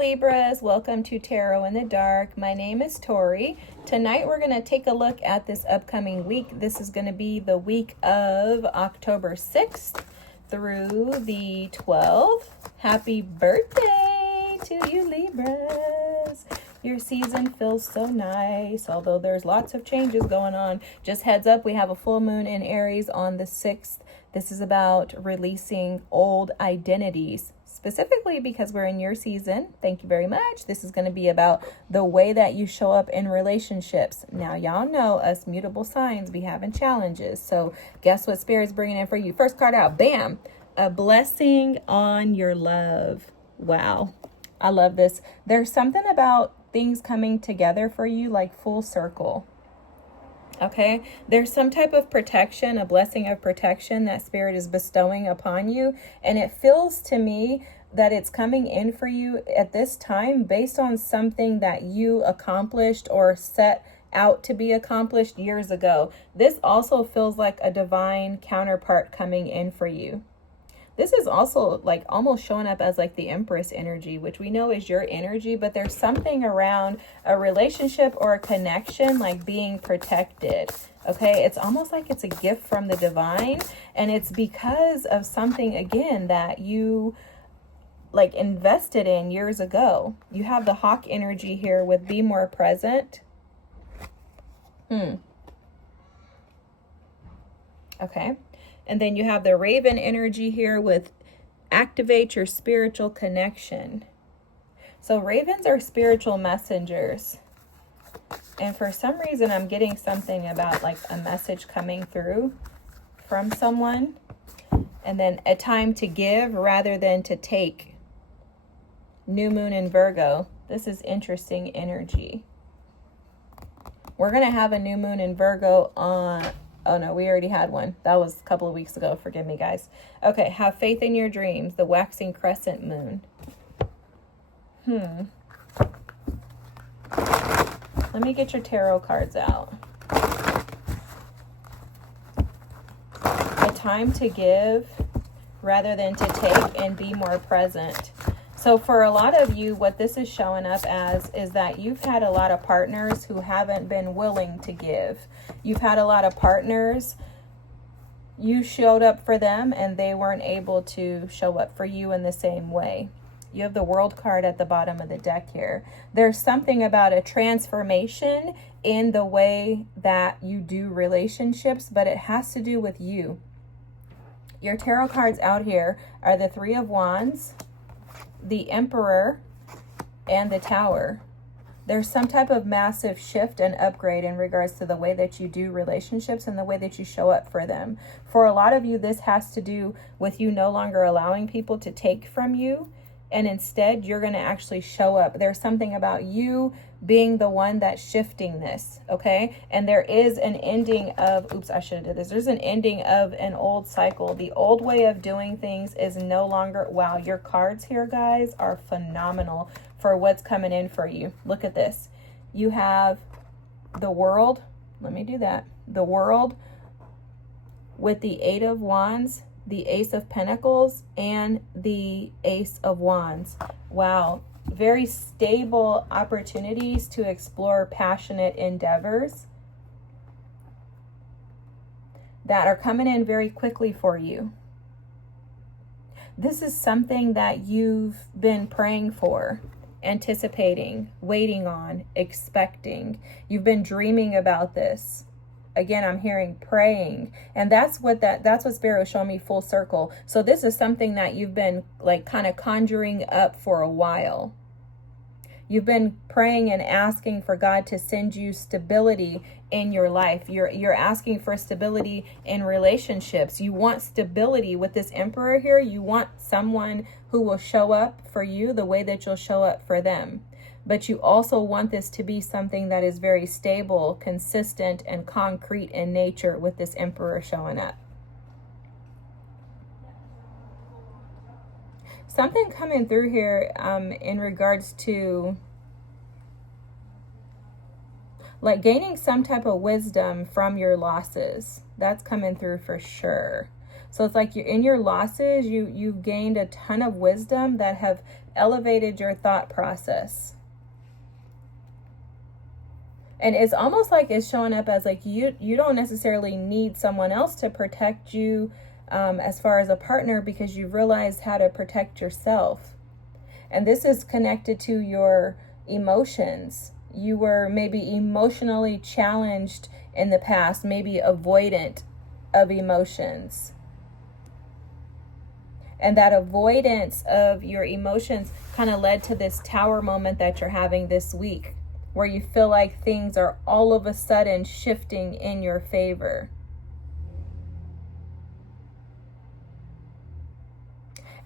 Libras, welcome to Tarot in the Dark. My name is Tori. Tonight we're going to take a look at this upcoming week. This is going to be the week of October 6th through the 12th. Happy birthday to you, Libras. Your season feels so nice, although there's lots of changes going on. Just heads up, we have a full moon in Aries on the 6th. This is about releasing old identities, specifically because we're in your season. Thank you very much. This is going to be about the way that you show up in relationships. Now, y'all know us mutable signs be having challenges. So guess what Spirit's bringing in for you? First card out, bam, a blessing on your love. Wow, I love this. There's something about things coming together for you like full circle. Okay, there's some type of protection, a blessing of protection that Spirit is bestowing upon you. And it feels to me that it's coming in for you at this time based on something that you accomplished or set out to be accomplished years ago. This also feels like a divine counterpart coming in for you. This is also like almost showing up as like the Empress energy, which we know is your energy, but there's something around a relationship or a connection like being protected. Okay, it's almost like it's a gift from the divine, and it's because of something, again, that you like invested in years ago. You have the hawk energy here with be more present. Okay. And then you have the raven energy here with activate your spiritual connection. So ravens are spiritual messengers. And for some reason, I'm getting something about like a message coming through from someone. And then a time to give rather than to take. New moon in Virgo. This is interesting energy. We're going to have a new moon in Virgo on... Oh no, we already had one. That was a couple of weeks ago. Forgive me, guys. Okay, have faith in your dreams. The waxing crescent moon. Let me get your tarot cards out. A time to give rather than to take and be more present. So for a lot of you, what this is showing up as is that you've had a lot of partners who haven't been willing to give. You've had a lot of partners, you showed up for them and they weren't able to show up for you in the same way. You have the World card at the bottom of the deck here. There's something about a transformation in the way that you do relationships, but it has to do with you. Your tarot cards out here are the Three of Wands, the Emperor, and the Tower. There's some type of massive shift and upgrade in regards to the way that you do relationships and the way that you show up for them. For a lot of you, this has to do with you no longer allowing people to take from you, and instead you're going to actually show up. There's something about you being the one that's shifting this, okay? And there is an ending of, oops, I should have did this. There's an ending of an old cycle. The old way of doing things is no longer, wow, your cards here, guys, are phenomenal for what's coming in for you. Look at this. You have the World. Let me do that. The World with the Eight of Wands, the Ace of Pentacles, and the Ace of Wands. Wow. Very stable opportunities to explore passionate endeavors that are coming in very quickly for you. This is something that you've been praying for, anticipating, waiting on, expecting. You've been dreaming about this. Again, I'm hearing praying, and that's what Spirit was showing me full circle. So this is something that you've been like kind of conjuring up for a while. You've been praying and asking for God to send you stability in your life. You're asking for stability in relationships. You want stability with this Emperor here. You want someone who will show up for you the way that you'll show up for them. But you also want this to be something that is very stable, consistent, and concrete in nature with this Emperor showing up. Something coming through here in regards to like gaining some type of wisdom from your losses. That's coming through for sure. So it's like you're in your losses, you've gained a ton of wisdom that have elevated your thought process. And it's almost like it's showing up as like you don't necessarily need someone else to protect you as far as a partner, because you've realized how to protect yourself. And this is connected to your emotions. You were maybe emotionally challenged in the past, maybe avoidant of emotions. And that avoidance of your emotions kind of led to this tower moment that you're having this week, where you feel like things are all of a sudden shifting in your favor.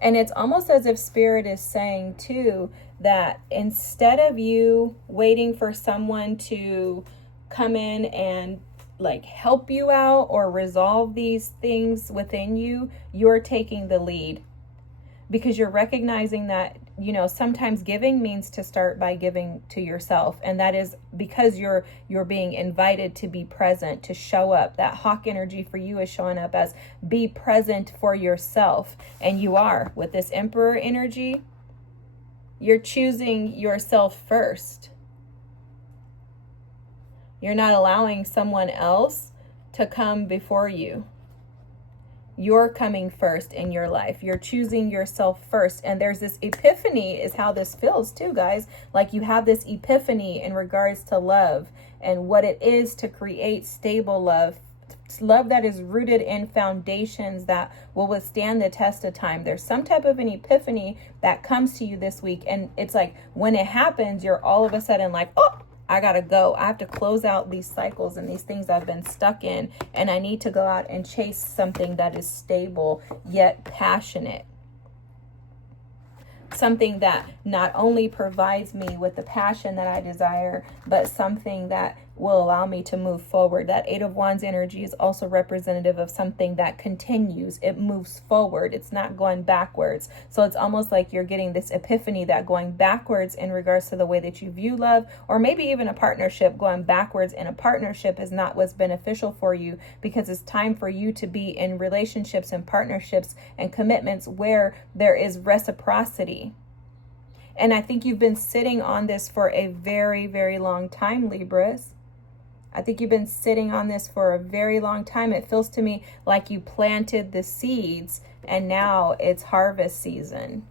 And it's almost as if Spirit is saying too, that instead of you waiting for someone to come in and like help you out or resolve these things within you, you're taking the lead, because you're recognizing that, you know, sometimes giving means to start by giving to yourself. And that is because you're being invited to be present, to show up. That hawk energy for you is showing up as be present for yourself. And you are with this Emperor energy. You're choosing yourself first. You're not allowing someone else to come before you. You're coming first in your life. You're choosing yourself first. And there's this epiphany is how this feels too, guys. Like you have this epiphany in regards to love and what it is to create stable love. Love that is rooted in foundations that will withstand the test of time. There's some type of an epiphany that comes to you this week. And it's like when it happens, you're all of a sudden like, oh, I gotta go. I have to close out these cycles and these things I've been stuck in. And I need to go out and chase something that is stable yet passionate. Something that not only provides me with the passion that I desire, but something that will allow me to move forward. That Eight of Wands energy is also representative of something that continues. It moves forward. It's not going backwards. So it's almost like you're getting this epiphany that going backwards in regards to the way that you view love, or maybe even a partnership, going backwards in a partnership is not what's beneficial for you, because it's time for you to be in relationships and partnerships and commitments where there is reciprocity. And I think you've been sitting on this for a very, very long time, Libras. I think you've been sitting on this for a very long time. It feels to me like you planted the seeds and now it's harvest season.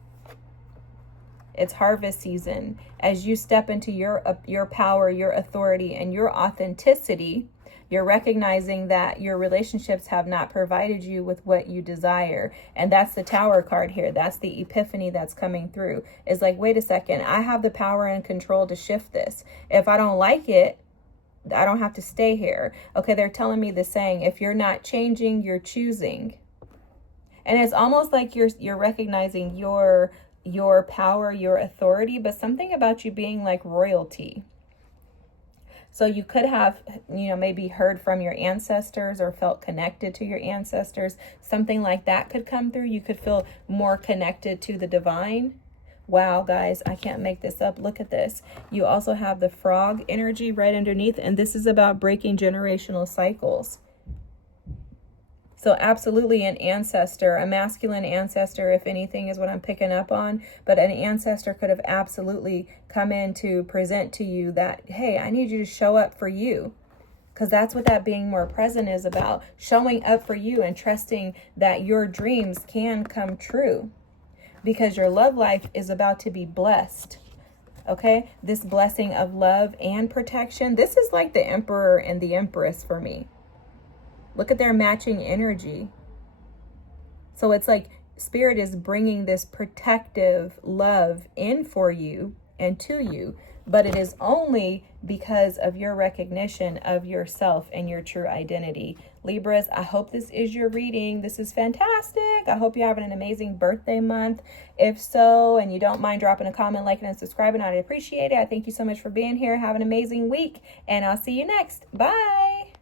It's harvest season. As you step into your power, your authority, and your authenticity, you're recognizing that your relationships have not provided you with what you desire. And that's the Tower card here. That's the epiphany that's coming through. It's like, wait a second, I have the power and control to shift this. If I don't like it, I don't have to stay here. Okay, they're telling me the saying, if you're not changing, you're choosing. And it's almost like you're recognizing your power, your authority, but something about you being like royalty. So you could have, maybe heard from your ancestors or felt connected to your ancestors. Something like that could come through. You could feel more connected to the divine. Wow, guys, I can't make this up. Look at this. You also have the frog energy right underneath, and this is about breaking generational cycles. So absolutely an ancestor, a masculine ancestor, if anything, is what I'm picking up on. But an ancestor could have absolutely come in to present to you that, hey, I need you to show up for you. Because that's what that being more present is about. Showing up for you and trusting that your dreams can come true. Because your love life is about to be blessed. Okay? This blessing of love and protection. This is like the Emperor and the Empress for me. Look at their matching energy. So it's like Spirit is bringing this protective love in for you and to you, but it is only because of your recognition of yourself and your true identity. Libras, I hope this is your reading. This is fantastic. I hope you're having an amazing birthday month. If so, and you don't mind dropping a comment, liking, and subscribing, I'd appreciate it. I thank you so much for being here. Have an amazing week, and I'll see you next. Bye.